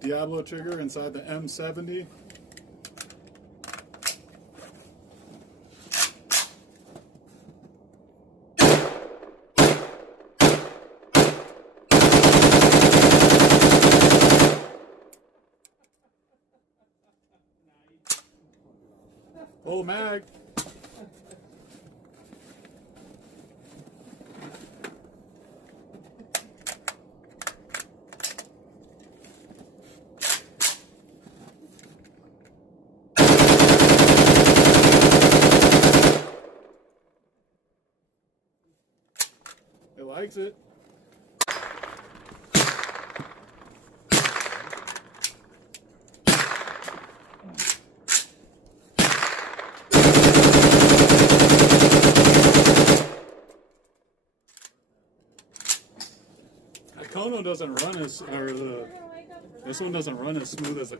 Diablo trigger inside the M70. Full mag. It likes it. Kono doesn't run as, this one doesn't run as smooth as a